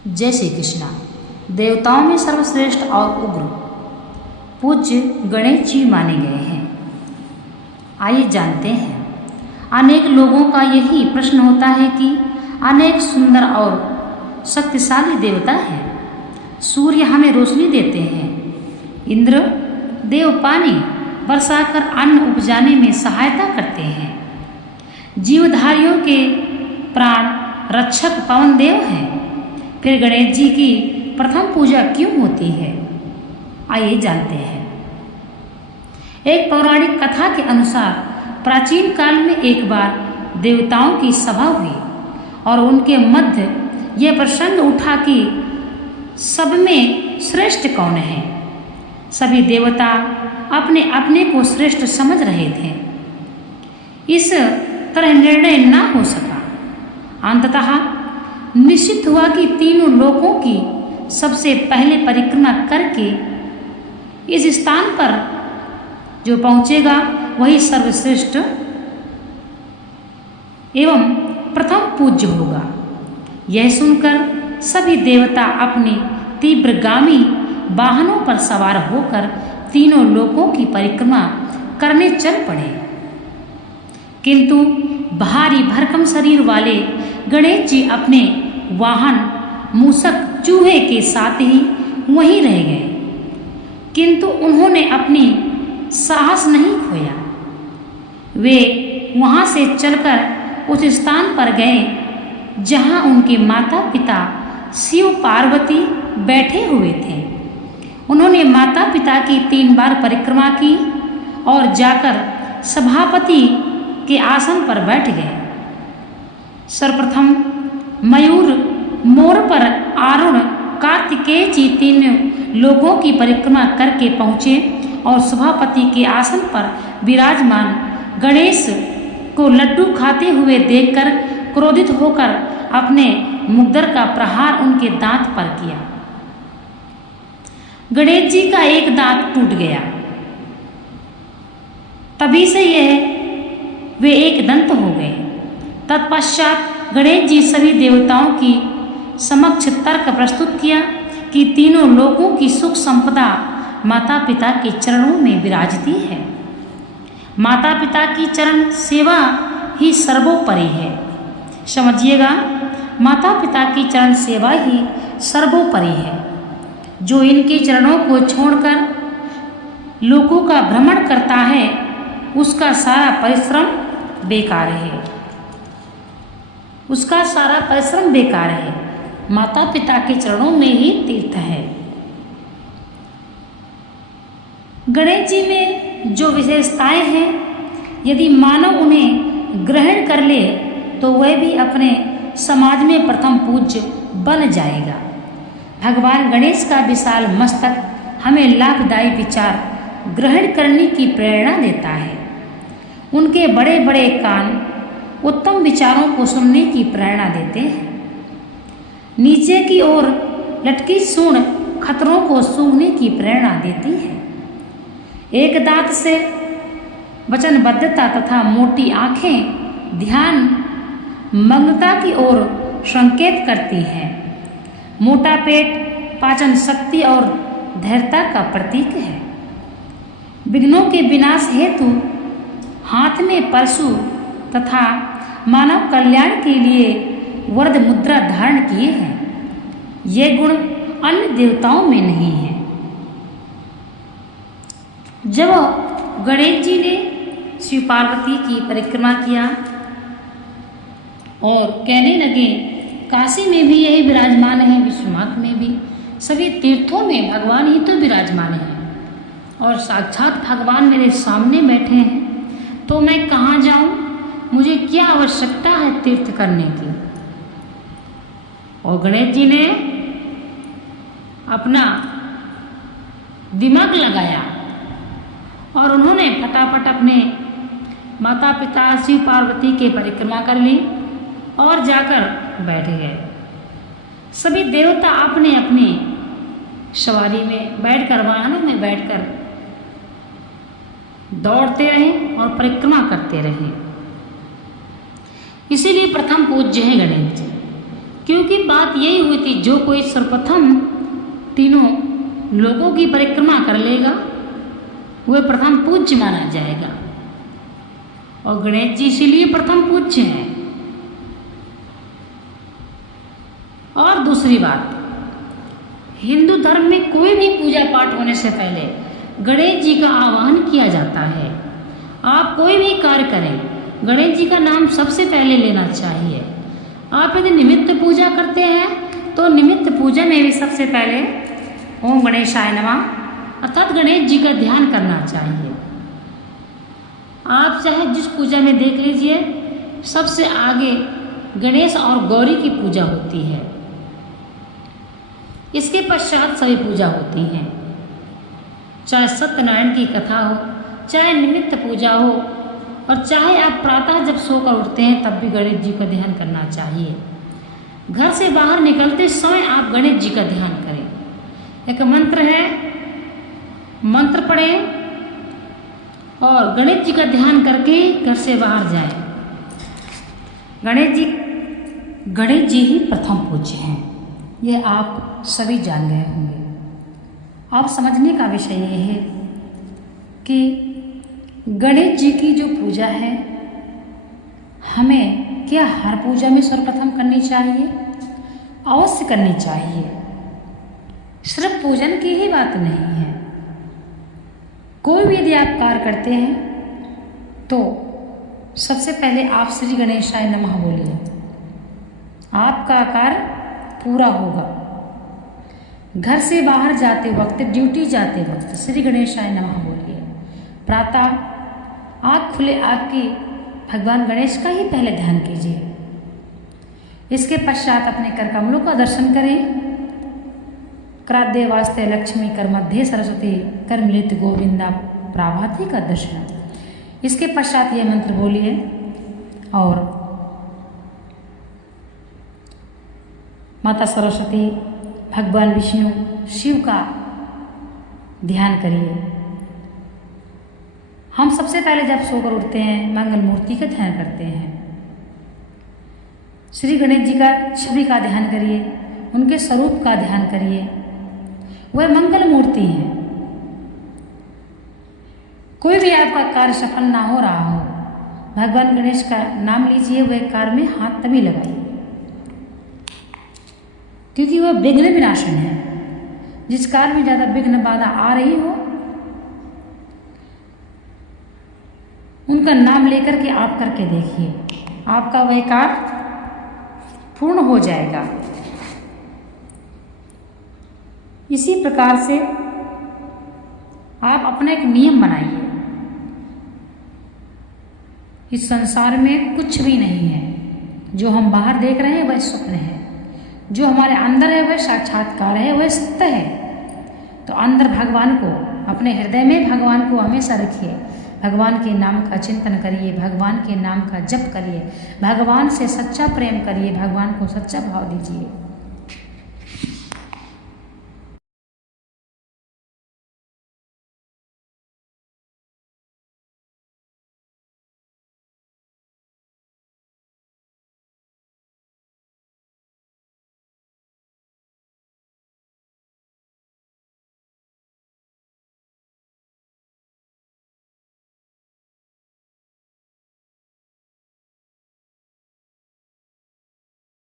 जय श्री कृष्णा। देवताओं में सर्वश्रेष्ठ और उग्र पूज्य गणेश जी माने गए हैं। आइए जानते हैं। अनेक लोगों का यही प्रश्न होता है कि अनेक सुंदर और शक्तिशाली देवता हैं। सूर्य हमें रोशनी देते हैं, इंद्र देव पानी बरसाकर अन्न उपजाने में सहायता करते हैं, जीवधारियों के प्राण रक्षक पवन देव हैं। फिर गणेश जी की प्रथम पूजा क्यों होती है, आइए जानते हैं। एक पौराणिक कथा के अनुसार प्राचीन काल में एक बार देवताओं की सभा हुई और उनके मध्य यह प्रसंग उठा कि सब में श्रेष्ठ कौन है। सभी देवता अपने अपने को श्रेष्ठ समझ रहे थे। इस तरह निर्णय न हो सका। अंततः निश्चित हुआ कि तीनों लोकों की सबसे पहले परिक्रमा करके इस स्थान पर जो पहुंचेगा वही सर्वश्रेष्ठ एवं प्रथम पूज्य होगा। यह सुनकर सभी देवता अपने तीव्रगामी वाहनों पर सवार होकर तीनों लोकों की परिक्रमा करने चल पड़े। किंतु भारी भरकम शरीर वाले गणेश जी अपने वाहन मूषक चूहे के साथ ही वहीं रह गए। किंतु उन्होंने अपनी साहस नहीं खोया। वे वहां से चलकर उस स्थान पर गए जहां उनके माता पिता शिव पार्वती बैठे हुए थे। उन्होंने माता पिता की 3 बार परिक्रमा की और जाकर सभापति के आसन पर बैठ गए। सर्वप्रथम मयूर मोर पर आरूढ़ कार्तिकेय जी 3 लोगों की परिक्रमा करके पहुँचे और सभापति के आसन पर विराजमान गणेश को लड्डू खाते हुए देखकर क्रोधित होकर अपने मुद्गर का प्रहार उनके दांत पर किया। गणेश जी का एक दांत टूट गया। तभी से वे एक दंत हो गए। तत्पश्चात गणेश जी सभी देवताओं की समक्ष तर्क प्रस्तुत किया कि तीनों लोकों की सुख संपदा माता पिता के चरणों में विराजती है। माता पिता की चरण सेवा ही सर्वोपरि है। समझिएगा, माता पिता की चरण सेवा ही सर्वोपरि है। जो इनके चरणों को छोड़कर लोकों का भ्रमण करता है उसका सारा परिश्रम बेकार है। उसका सारा परिश्रम बेकार है। माता पिता के चरणों में ही तीर्थ है। गणेश जी में जो विशेषताएं हैं, यदि मानव उन्हें ग्रहण कर ले तो वह भी अपने समाज में प्रथम पूज्य बन जाएगा। भगवान गणेश का विशाल मस्तक हमें लाभदायी विचार ग्रहण करने की प्रेरणा देता है। उनके बड़े बड़े कान उत्तम विचारों को सुनने की प्रेरणा देते हैं। नीचे की ओर लटकी सूंड खतरों को सूंघने की प्रेरणा देती है। एक दांत से वचनबद्धता तथा मोटी आंखें ध्यान मग्नता की ओर संकेत करती हैं। मोटा पेट पाचन शक्ति और धैर्यता का प्रतीक है। विघ्नों के विनाश हेतु हाथ में परशु तथा मानव कल्याण के लिए वरद मुद्रा धारण किए हैं। ये गुण अन्य देवताओं में नहीं है। जब गणेश जी ने शिव पार्वती की परिक्रमा किया और कहने लगे काशी में भी यही विराजमान है, विश्वनाथ में भी, सभी तीर्थों में भगवान ही तो विराजमान है और साक्षात भगवान मेरे सामने बैठे हैं, तो मैं कहाँ जाऊं? मुझे क्या आवश्यकता है तीर्थ करने की? और गणेश जी ने अपना दिमाग लगाया और उन्होंने फटाफट अपने माता पिता शिव पार्वती के परिक्रमा कर ली और जाकर बैठ गए। सभी देवता अपने अपने सवारी में बैठकर, वाहनों में बैठकर दौड़ते रहे और परिक्रमा करते रहे। इसीलिए प्रथम पूज्य है गणेश जी। क्योंकि बात यही हुई थी कि जो कोई सर्वप्रथम तीनों लोगों की परिक्रमा कर लेगा वह प्रथम पूज्य माना जाएगा। और गणेश जी इसीलिए प्रथम पूज्य हैं। और दूसरी बात, हिंदू धर्म में कोई भी पूजा पाठ होने से पहले गणेश जी का आह्वान किया जाता है। आप कोई भी कार्य करें, गणेश जी का नाम सबसे पहले लेना चाहिए। आप यदि निमित्त पूजा करते हैं तो निमित्त पूजा में भी सबसे पहले ओम गणेशाय नमः अर्थात गणेश जी का ध्यान करना चाहिए। आप चाहे जिस पूजा में देख लीजिए, सबसे आगे गणेश और गौरी की पूजा होती है, इसके पश्चात सभी पूजा होती हैं। चाहे सत्यनारायण की कथा हो, चाहे निमित्त पूजा हो, और चाहे आप प्रातः जब सोकर उठते हैं तब भी गणेश जी का ध्यान करना चाहिए। घर से बाहर निकलते समय आप गणेश जी का ध्यान करें। एक मंत्र है, मंत्र पढ़ें और गणेश जी का ध्यान करके घर से बाहर जाएं। गणेश जी ही प्रथम पूज्य हैं, यह आप सभी जान गए होंगे। अब समझने का विषय यह है कि गणेश जी की जो पूजा है हमें क्या हर पूजा में सर्वप्रथम करनी चाहिए? अवश्य करनी चाहिए। सिर्फ पूजन की ही बात नहीं है। कोई भी यदि आप कार्य करते हैं तो सबसे पहले आप श्री गणेशाय नमः बोलिए, आपका कार्य पूरा होगा। घर से बाहर जाते वक्त, ड्यूटी जाते वक्त श्री गणेशाय नमः बोलिए। प्रातः आँख खुले आपकी भगवान गणेश का ही पहले ध्यान कीजिए। इसके पश्चात अपने कर कमलों का दर्शन करें। क्राद्य वास्ते लक्ष्मी, कर मध्य सरस्वती, कर मृत गोविंदा प्राभाती का दर्शन। इसके पश्चात यह मंत्र बोलिए और माता सरस्वती, भगवान विष्णु, शिव का ध्यान करिए। हम सबसे पहले जब सोकर उठते हैं मंगल मूर्ति का ध्यान करते हैं। श्री गणेश जी का छवि का ध्यान करिए, उनके स्वरूप का ध्यान करिए। वह मंगल मूर्ति है। कोई भी आपका कार्य सफल ना हो रहा हो, भगवान गणेश का नाम लीजिए, वह कार्य में हाथ तभी लगाइए, क्योंकि वह विघ्न विनाशन है। जिस कार्य में ज़्यादा विघ्न बाधा आ रही हो, उनका नाम लेकर के आप करके देखिए, आपका वह कार्य पूर्ण हो जाएगा। इसी प्रकार से आप अपना एक नियम बनाइए। इस संसार में कुछ भी नहीं है। जो हम बाहर देख रहे हैं वह स्वप्न है, जो हमारे अंदर है वह साक्षात्कार है, वह सत्य है। तो अंदर भगवान को, अपने हृदय में भगवान को हमेशा रखिए। भगवान के नाम का चिंतन करिए, भगवान के नाम का जप करिए, भगवान से सच्चा प्रेम करिए, भगवान को सच्चा भाव दीजिए।